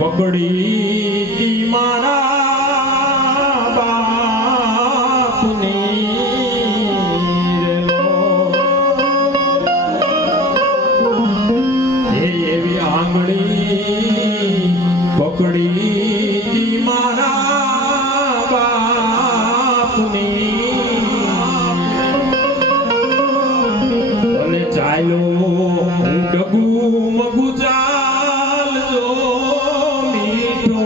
પકડી મારા બાપની એવી આંગળી પકડી મારા બાપની ભલે ચાલો હું ડગુ મગુ ચાલજો મીઠો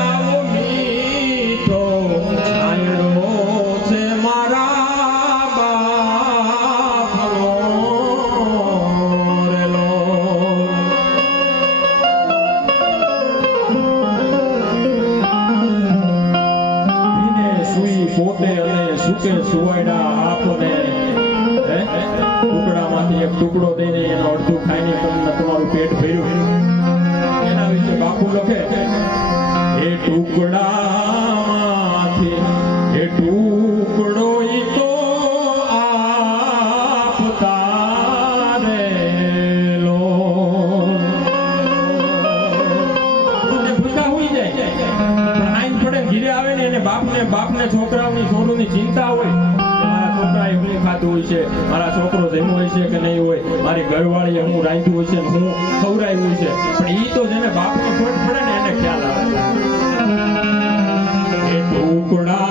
આવો મીઠો છાયડો છે મારા બાપનો રેલો સુઈ પોતે અને સુકે સુવાયડા આપને ટુકડામાંથી એક ટુકડો દઈને એનો અડધું ખાઈને તમને તમારું પેટ ભર્યું એના વિશે બાપુ લખે એ ટુકડામાંથી એ ટુકડો ઈ તો આપતા રેલો મને ભૂખા હોઈ જાય પણ આઈન પડે ઘીરે આવે ને એને બાપને છોકરાઓની છોડુની ચિંતા હોય મારા છોકરાએ હું ખાધું હોય છે મારા છોકરો જમ્યો હોય છે કે નહીં હોય મારી ઘરવાળીએ હું રાંધ્યું હોય છે હું ખવડાવ્યું હોય છે પણ ઈ તો જેને બાપની ખોટ પડે ને એને ખ્યાલ આવે એ ટુકડા